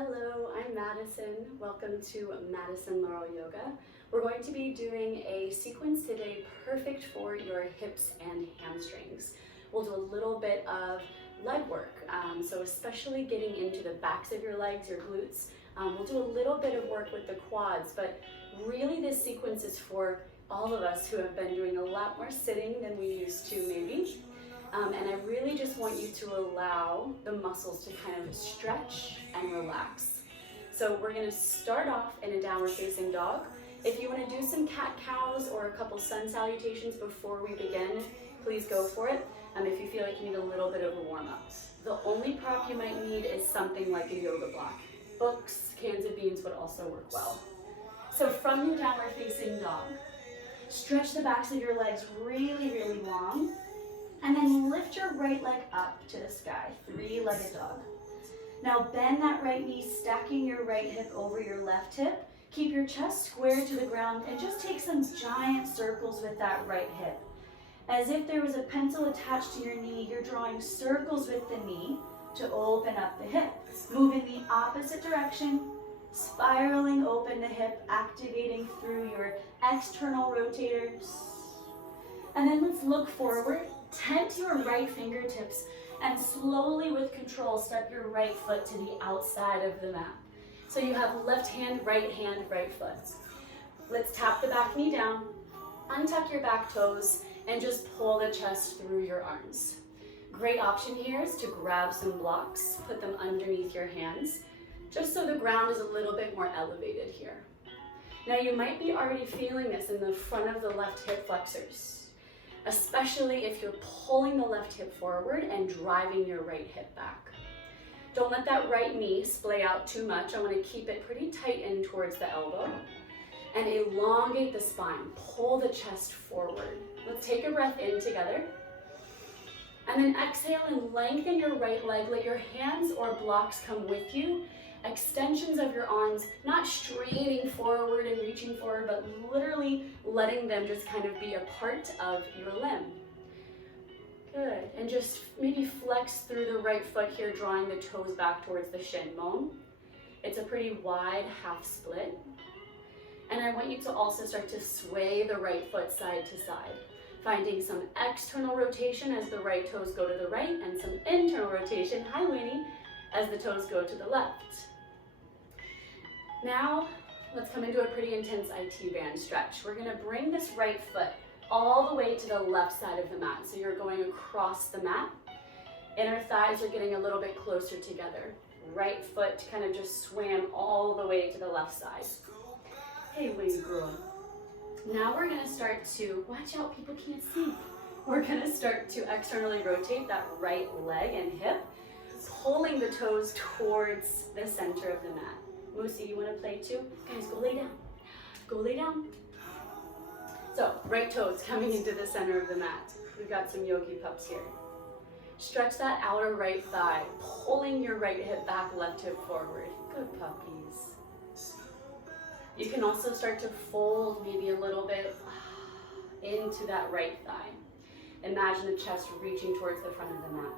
Hello, I'm Madison. Welcome to Madison Laurel Yoga. We're going to be doing a sequence today perfect for your hips and hamstrings. We'll do a little bit of leg work, so especially getting into the backs of your legs, your glutes. We'll do a little bit of work with the quads, but really this sequence is for all of us who have been doing a lot more sitting than we used to maybe. And I really just want you to allow the muscles to kind of stretch and relax. So we're gonna start off in a downward facing dog. If you wanna do some cat-cows or a couple sun salutations before we begin, please go for it. If you feel like you need a little bit of a warm-up. The only prop you might need is something like a yoga block. Books, cans of beans would also work well. So from your downward facing dog, stretch the backs of your legs really, really long. And then lift your right leg up to the sky, three-legged dog. Now bend that right knee, stacking your right hip over your left hip. Keep your chest square to the ground and just take some giant circles with that right hip. As if there was a pencil attached to your knee, you're drawing circles with the knee to open up the hip. Move in the opposite direction, spiraling open the hip, activating through your external rotators. And then let's look forward. Tent your right fingertips and slowly with control step your right foot to the outside of the mat. So you have left hand, right foot. Let's tap the back knee down, untuck your back toes, and just pull the chest through your arms. Great option here is to grab some blocks, put them underneath your hands, just so the ground is a little bit more elevated here. Now you might be already feeling this in the front of the left hip flexors, especially if you're pulling the left hip forward and driving your right hip back. Don't let that right knee splay out too much. I want to keep it pretty tight in towards the elbow and elongate the spine. Pull the chest forward. Let's take a breath in together. And then exhale and lengthen your right leg. Let your hands or blocks come with you. Extensions of your arms, not straining forward and reaching forward, but literally letting them just kind of be a part of your limb. Good, and just maybe flex through the right foot here, drawing the toes back towards the shin bone. It's a pretty wide half split. And I want you to also start to sway the right foot side to side, finding some external rotation as the right toes go to the right and some internal rotation, hi Winnie, as the toes go to the left. Now, let's come into a pretty intense IT band stretch. We're gonna bring this right foot all the way to the left side of the mat. So you're going across the mat. Inner thighs are getting a little bit closer together. Right foot kind of just swam all the way to the left side. Hey, Winnie girl. Now we're gonna start to, watch out, people can't see. We're gonna start to externally rotate that right leg and hip, pulling the toes towards the center of the mat. Moosey, you want to play too? Guys, go lay down. Go lay down. So, right toes coming into the center of the mat. We've got some yogi pups here. Stretch that outer right thigh, pulling your right hip back, left hip forward. Good puppies. You can also start to fold maybe a little bit into that right thigh. Imagine the chest reaching towards the front of the mat.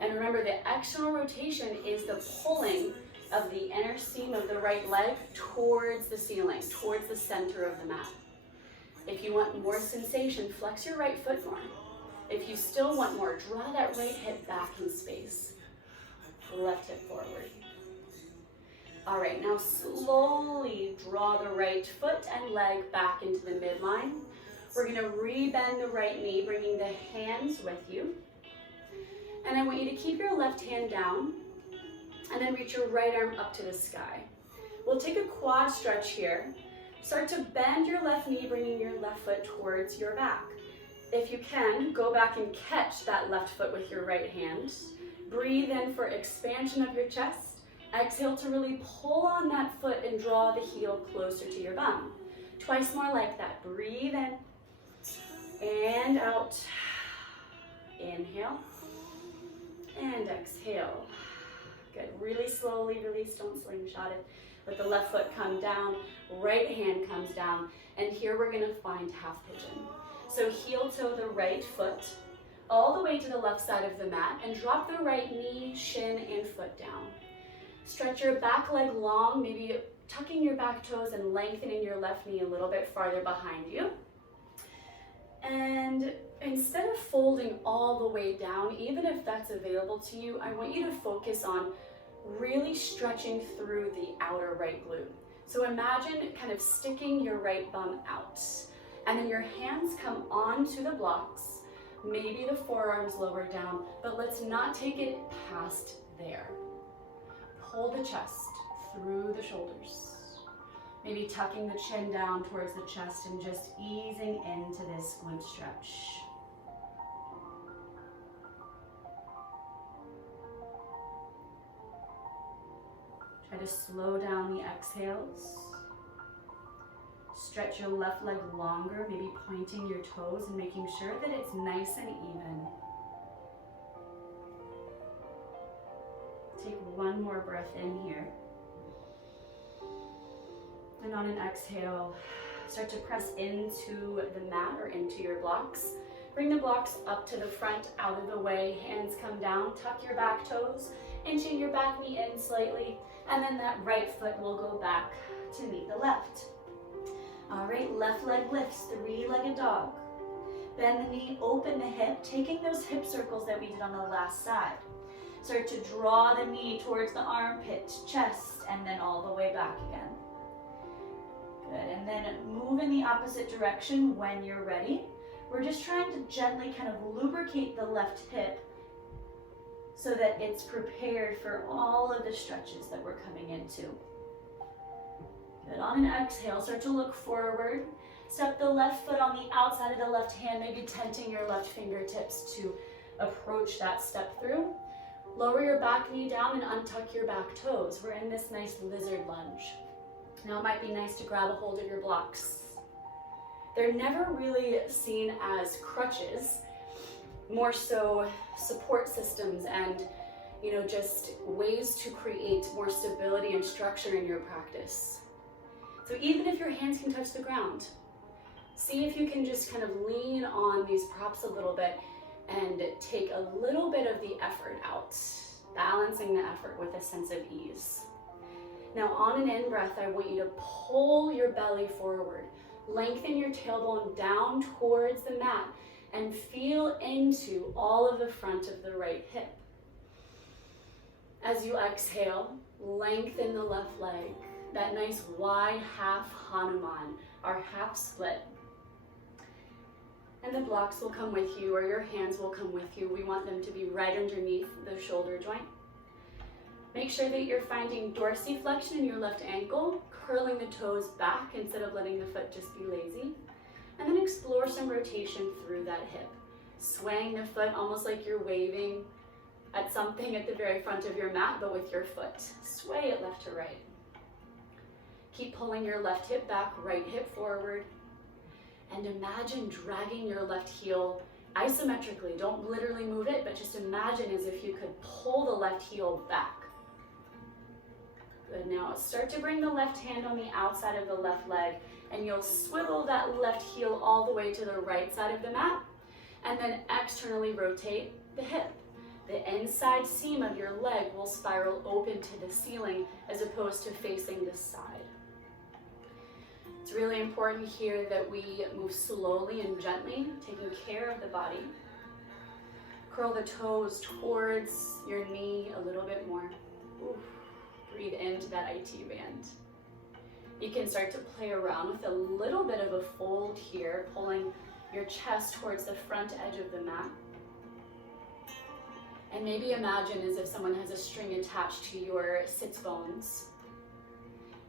And remember, the external rotation is the pulling of the inner seam of the right leg towards the ceiling, towards the center of the mat. If you want more sensation, flex your right foot more. If you still want more, draw that right hip back in space. Left hip forward. All right, now slowly draw the right foot and leg back into the midline. We're gonna re-bend the right knee, bringing the hands with you. And I want you to keep your left hand down and then reach your right arm up to the sky. We'll take a quad stretch here. Start to bend your left knee, bringing your left foot towards your back. If you can, go back and catch that left foot with your right hand. Breathe in for expansion of your chest. Exhale to really pull on that foot and draw the heel closer to your bum. Twice more like that. Breathe in and out. Inhale and exhale. Good. Really slowly release, don't slingshot it. Let the left foot come down, right hand comes down, and here we're gonna find half pigeon. So heel toe the right foot all the way to the left side of the mat and drop the right knee, shin, and foot down. Stretch your back leg long, maybe tucking your back toes and lengthening your left knee a little bit farther behind you. And instead of folding all the way down, even if that's available to you, I want you to focus on really stretching through the outer right glute. So imagine kind of sticking your right bum out, and then your hands come onto the blocks, maybe the forearms lower down, but let's not take it past there. Pull the chest through the shoulders. Maybe tucking the chin down towards the chest and just easing into this glute stretch. Try to slow down the exhales. Stretch your left leg longer, maybe pointing your toes and making sure that it's nice and even. Take one more breath in here. And on an exhale, start to press into the mat or into your blocks. Bring the blocks up to the front, out of the way, hands come down, tuck your back toes, inching your back knee in slightly, and then that right foot will go back to meet the left. All right, left leg lifts, three-legged dog. Bend the knee, open the hip, taking those hip circles that we did on the last side. Start to draw the knee towards the armpit, chest, and then all the way back again. Good, and then move in the opposite direction when you're ready. We're just trying to gently kind of lubricate the left hip so that it's prepared for all of the stretches that we're coming into. Good, on an exhale, start to look forward. Step the left foot on the outside of the left hand, maybe tenting your left fingertips to approach that step through. Lower your back knee down and untuck your back toes. We're in this nice lizard lunge. Now it might be nice to grab a hold of your blocks. They're never really seen as crutches, more so support systems and, just ways to create more stability and structure in your practice. So even if your hands can touch the ground, see if you can just kind of lean on these props a little bit and take a little bit of the effort out, balancing the effort with a sense of ease. Now on an in-breath, I want you to pull your belly forward, lengthen your tailbone down towards the mat, and feel into all of the front of the right hip. As you exhale, lengthen the left leg, that nice wide half Hanuman, our half split. And the blocks will come with you, or your hands will come with you. We want them to be right underneath the shoulder joint. Make sure that you're finding dorsiflexion in your left ankle, curling the toes back instead of letting the foot just be lazy. And then explore some rotation through that hip. Swaying the foot almost like you're waving at something at the very front of your mat, but with your foot. Sway it left to right. Keep pulling your left hip back, right hip forward. And imagine dragging your left heel isometrically. Don't literally move it, but just imagine as if you could pull the left heel back. Good, now start to bring the left hand on the outside of the left leg, and you'll swivel that left heel all the way to the right side of the mat, and then externally rotate the hip. The inside seam of your leg will spiral open to the ceiling as opposed to facing this side. It's really important here that we move slowly and gently, taking care of the body. Curl the toes towards your knee a little bit more. Oof. Breathe into that IT band. You can start to play around with a little bit of a fold here, pulling your chest towards the front edge of the mat. And maybe imagine as if someone has a string attached to your sits bones,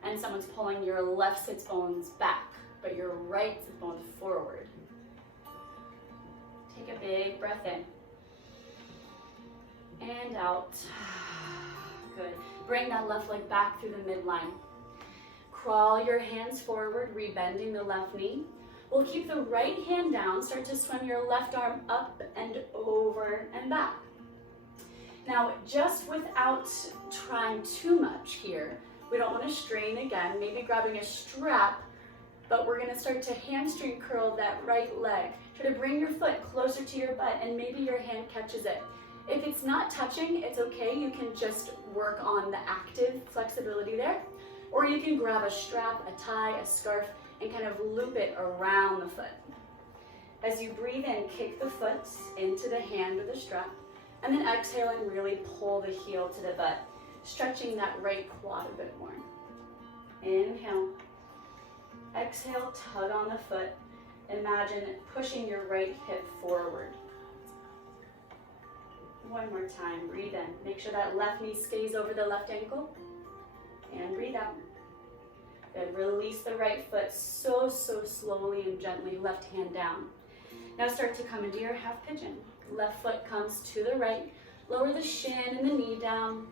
and someone's pulling your left sits bones back, but your right sits bones forward. Take a big breath in. And out. Good. Bring that left leg back through the midline. Crawl your hands forward, rebending the left knee. We'll keep the right hand down. Start to swim your left arm up and over and back. Now, just without trying too much here, we don't want to strain again, maybe grabbing a strap, but we're going to start to hamstring curl that right leg. Try to bring your foot closer to your butt and maybe your hand catches it. If it's not touching, it's okay. You can just work on the active flexibility there. Or you can grab a strap, a tie, a scarf, and kind of loop it around the foot. As you breathe in, kick the foot into the hand with the strap, and then exhale and really pull the heel to the butt, stretching that right quad a bit more. Inhale. Exhale, tug on the foot. Imagine pushing your right hip forward. One more time, breathe in. Make sure that left knee stays over the left ankle. And breathe out. Good, release the right foot so slowly and gently, left hand down. Now start to come into your half pigeon. Left foot comes to the right. Lower the shin and the knee down.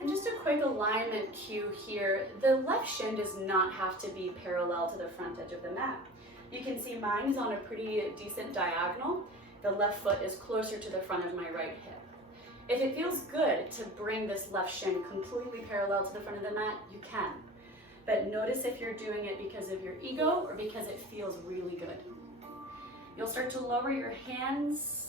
And just a quick alignment cue here. The left shin does not have to be parallel to the front edge of the mat. You can see mine is on a pretty decent diagonal. The left foot is closer to the front of my right hip. If it feels good to bring this left shin completely parallel to the front of the mat, you can. But notice if you're doing it because of your ego or because it feels really good. You'll start to lower your hands,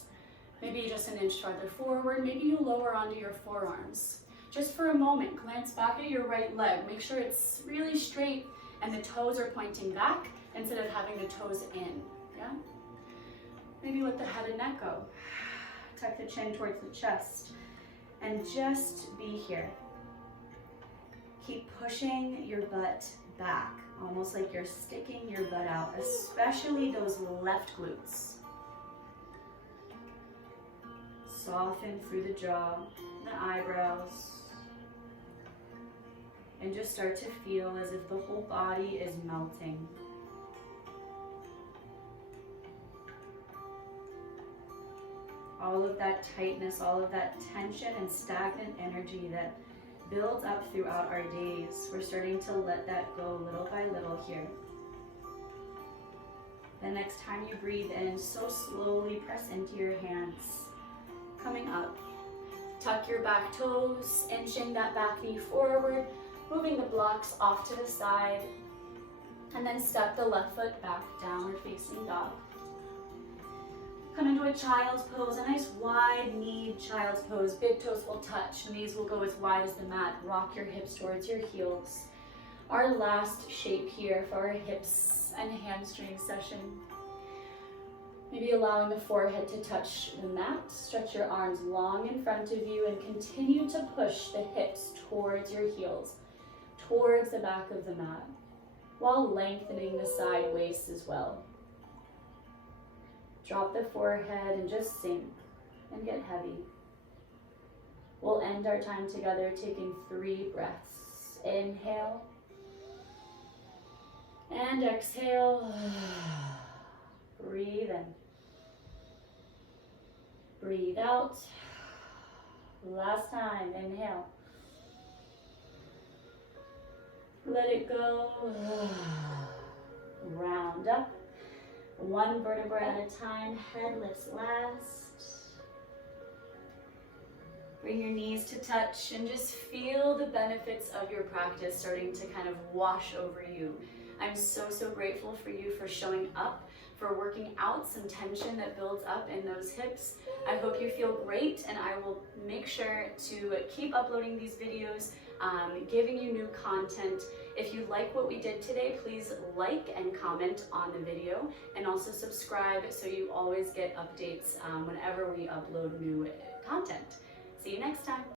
maybe just an inch farther forward. Maybe you lower onto your forearms. Just for a moment, glance back at your right leg. Make sure it's really straight and the toes are pointing back instead of having the toes in, yeah? Maybe let the head and neck go. Tuck the chin towards the chest and just be here. Keep pushing your butt back, almost like you're sticking your butt out, especially those left glutes. Soften through the jaw, the eyebrows, and just start to feel as if the whole body is melting. All of that tightness, all of that tension and stagnant energy that builds up throughout our days, we're starting to let that go little by little here. The next time you breathe in, so slowly press into your hands. Coming up, tuck your back toes, inching that back knee forward, moving the blocks off to the side, and then step the left foot back, downward facing dog. Come into a child's pose, a nice wide knee child's pose. Big toes will touch, knees will go as wide as the mat. Rock your hips towards your heels. Our last shape here for our hips and hamstring session. Maybe allowing the forehead to touch the mat. Stretch your arms long in front of you and continue to push the hips towards your heels, towards the back of the mat, while lengthening the side waist as well. Drop the forehead and just sink and get heavy. We'll end our time together taking 3 breaths. Inhale and exhale. Breathe in. Breathe out. Last time, inhale. Let it go. Round up. 1 vertebra at a time, head lifts last. Bring your knees to touch and just feel the benefits of your practice starting to kind of wash over you. I'm so grateful for you for showing up, for working out some tension that builds up in those hips. I hope you feel great, and I will make sure to keep uploading these videos, giving you new content. If you like what we did today, please like and comment on the video, and also subscribe so you always get updates whenever we upload new content. See you next time.